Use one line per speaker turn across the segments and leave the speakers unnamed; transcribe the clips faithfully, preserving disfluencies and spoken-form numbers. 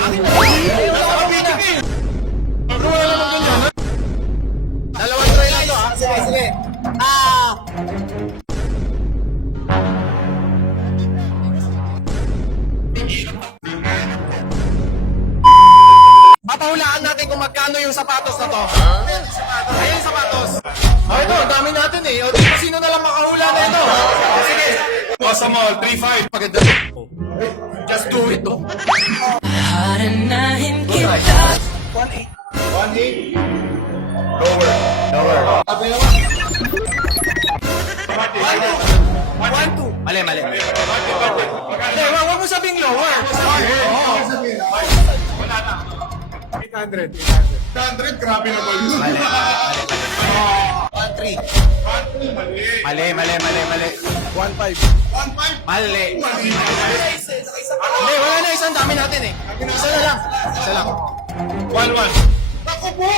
Akin na. Nakapicture ka eh. Ano wala naman ganyan? Dalawang try lang to ha. Sige, sige. Ah! Papahulaan natin kung magkano yung sapatos na to. Ayun yung sapatos. O ito, ang dami natin eh. O dito, sino na lang makahula na ito? O sige. O sa mall, three five. Paganda to. Just do it to.
Haranahin kita.
one eight. one eight. Lower. Lower. Sabi naman. one two. Mali, mali. Hindi, wag wag mo sabing lower. Oo. Wala na. eight hundred. eight hundred, grabe na ba yun? Mali, mali. one three. Mali, mali, mali, mali. one five. one five? Mali. Hindi, wala na isang dami natin eh. Isa na lang. Isa lang. one one. Naku po!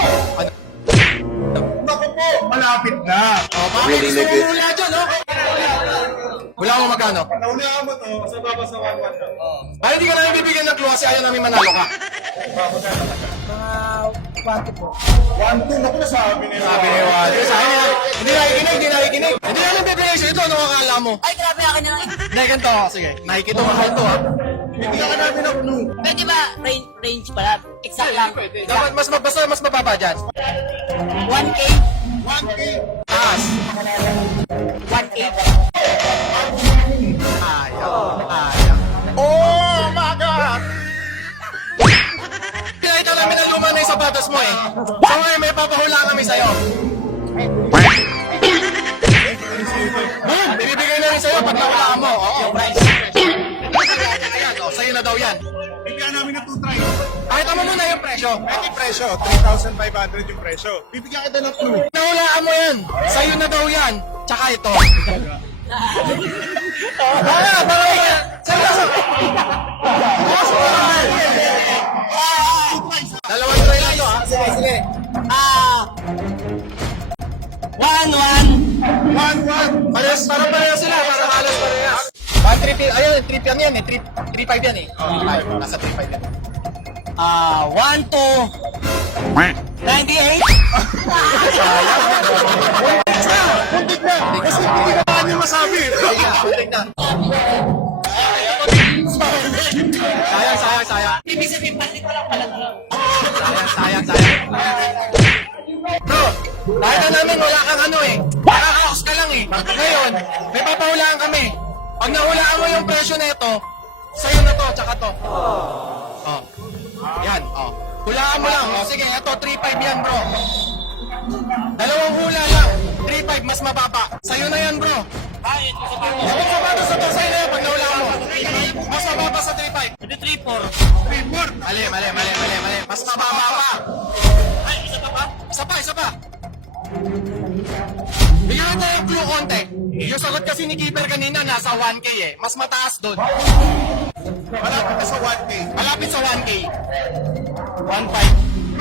Naku po! Malapit na. O, bakit gusto mo mula dyan, no? Wala mo magkano?
Naunahan mo to, sa baba sa one one.
Ay, hindi ka namin bibigyan ng clue kasi ayaw namin manalo ka.
one two, naku nasabi na yun.
Sabi ni Wally. Sabi niya, hindi nakikinig, hindi nakikinig. Hindi namin bibigyan sa ito, ano akala mo?
Ay, grabe akin na lang.
Hindi, ganito. Sige, nakikita mo mahal to ha.
Bigyan ka namin ng clue.
Pwede ba range, range pala? Exact lang.
Dapat mas mabasa, mas mababa dyan.
one K?
one K.
Taas.
one K.
Ayaw. Ayaw. Oh my God! Pinakita namin na luma na yung sapatos mo eh. So ngayon, may papahula kami sa'yo. Bibigay na rin sa'yo pag nawalaan mo. Oo. Ayan, oh, sa'yo na daw yan.
Bigyan namin ng two try.
Pakita mo muna yung presyo.
Ito yung presyo, three thousand five hundred yung presyo. Bibigyan kita ng clue.
Nahulaan mo yan. Sa'yo na daw yan. Tsaka ito. Ah, para seryoso. Dalawang try lang to ha. Sige, sige.
Ah! one one.
one one.
Parehas, para pareho sila. Para halos parehas. one trip, ayun, trip yan yan eh. Trip, three five yan eh. three five. Nasa three five yan.
Ah, one two. ninety-eight.
Puntik na! Kasi hindi ka naman yung masabi.
Balik na. Sayang, sayang, sayang.
Ibig sabihin, balik ko lang pala.
Sayang, sayang, sayang. Bro, nakita namin wala kang ano eh. Nakaka-ox ka lang eh. Ngayon, may papahulaan kami. Pag nahulaan mo yung presyo na ito, sa'yo na to, tsaka to. Oh. Yan, oh. Hulaan mo lang. Oh, sige, ito, three five yan, bro. Dalawang hula lang. three five, mas mababa. Sa'yo na yan, bro.
Ay, ito sa bago.
Kapag sapatos na to, sa'yo na yan pag nahulaan mo. Mas mababa sa three five.
Ito three four.
three four. Mali, mali, mali, mali, mali. Mas mababa pa.
Ay, isa pa ba?
Isa pa, isa pa. Bigyan ko yung clue konti. Yung sagot kasi ni Keeper kanina nasa one K eh. Mas mataas doon.
Malapit na sa one K.
Malapit sa one K. one five.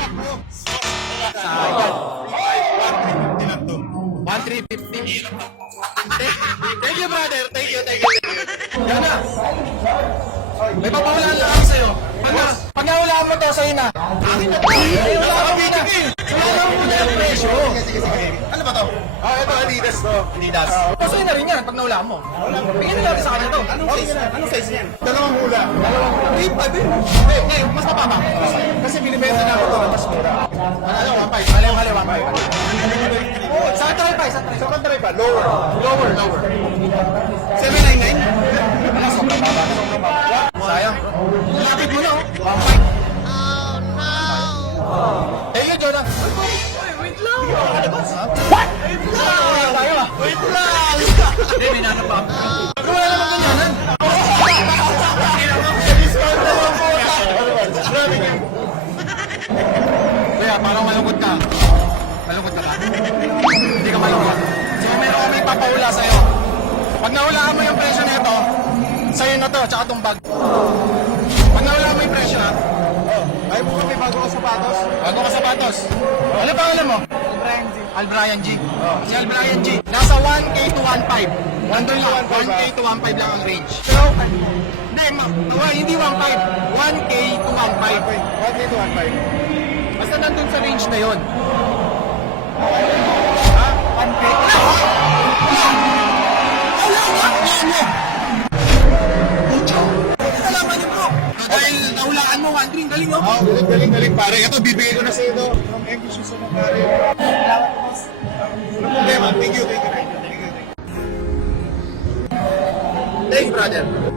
Sayang.
Hindi lang to.
one three fifty. Thank you, brother. Thank you, thank you. Yan na. May papawalaan lang ako sa'yo. Pag, na, pag nawalaan mo to, sa'yo na. Akin na. Wala ka bina. Wala na muna yung presyo.
Sige, sige, sige. Ano ba to? Ah, ito, Adidas to.
Adidas. O, sa'yo na rin yan pag nawalaan mo. Bigyan na natin sa kanya to.
Anong size? Anong size niyan? Dalawang hula.
Dalawang three five eh. Hindi, hindi. Mas mababa.
Kasi binibenta na ako to. Mas mura.
Ano, one five. Mali, mali, one five. Saan try pa? Saan try
Sa pantry ba? Lower.
Lower, lower.
seven nine nine?
Wala, sobrang baba. Sobrang baba. Sayang. Lapit mo na, oh. One five. Oh, no. Eh, yun, Jonah. Wait lang. What? Wait lang. Tayo, ah. Wait lang. Hindi, may nanap pa. Ako wala naman ganyanan. Discount na lang po. Kaya, parang malungkot ka. Malungkot ka ba? Hindi ka malungkot. So, meron kami papaula sa'yo. Pag nahulaan mo yung presyo nito, sa'yo na to, tsaka tong bag. Pag nahulaan mo yung presyo na,
Ay mo kami bago ka sapatos?
bago ka sapatos. Ano pa alam mo? Albrian G. Si Albrian G. Nasa one K to one five. Nandun lang, one K to one five lang ang range. Pero, hindi, ma- well, hindi one five. one K to one five. five.
one three to one five.
Basta nandun sa range na yun.
one K.
Dahil naulaan mo, one three, galing oh.
Oh, galing, galing, galing pare. Ito, bibigay ko na sa ito. From M P Shoes na pare. Salamat boss. Walang problema. Thank you, thank you, thank you. Thank you, thank you.
Thanks, brother.